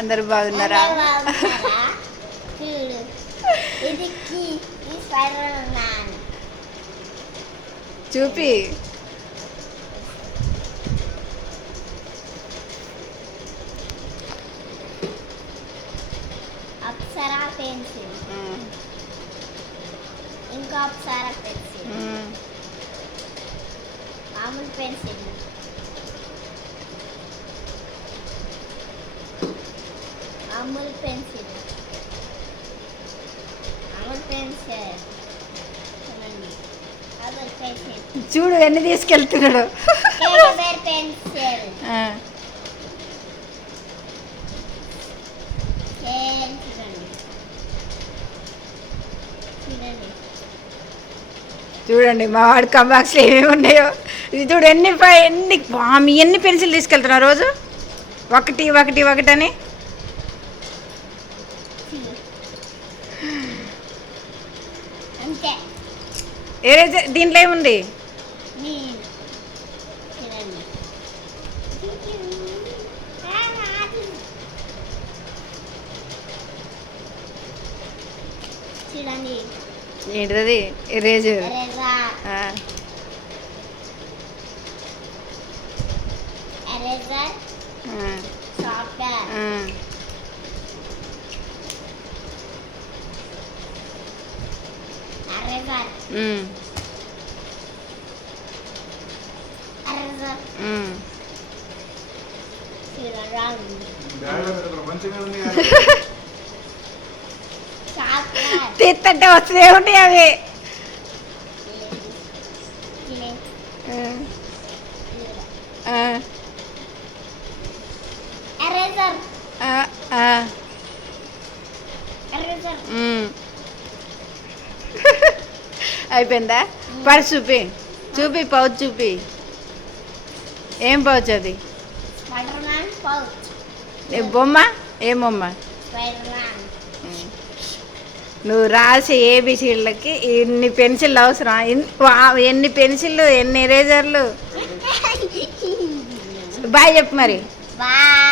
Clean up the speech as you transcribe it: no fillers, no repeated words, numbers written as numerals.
అందరు బాగున్నారా? చూడు ఇది ఈ స్పైడర్ మ్యాన్ చూపి. అప్సరా పెన్సిల్, ఇంకా అప్సరా పెన్సిల్, మామూలు పెన్సిల్, మామూలు పెన్సిల్, మామూలు పెన్సిల్, అదర్ పెన్సిల్, చూడు ఎన్ని తీసుకెళ్తున్నాడు. కేబర్ పెన్సిల్, చూడండి మా వాడి కంబాక్స్లో ఏమేమి ఉన్నాయో. ఇది చూడు ఎన్ని పెన్సిల్ తీసుకెళ్తున్నావు రోజు. ఒకటి ఒకటి ఒకటని. ఏదైతే దీంట్లో ఏముంది? చూడండి ఏంటిది? ఎరేజర్. తీత్తంటే వస్తూనే ఉంటాయి అవి. అయిపోయిందా? పర్స్ చూపి, చూపి పౌచ్ చూపి. ఏం పౌచ్ అది? బొమ్మ. ఏం బొమ్మ? నువ్వు రాసే ఏబిసిడ్లకి ఇన్ని పెన్సిల్ అవసరం. ఎన్ని పెన్సిళ్ళు, ఎన్ని ఎరేజర్లు. బాయ్ చెప్పు మరి. బాయ్.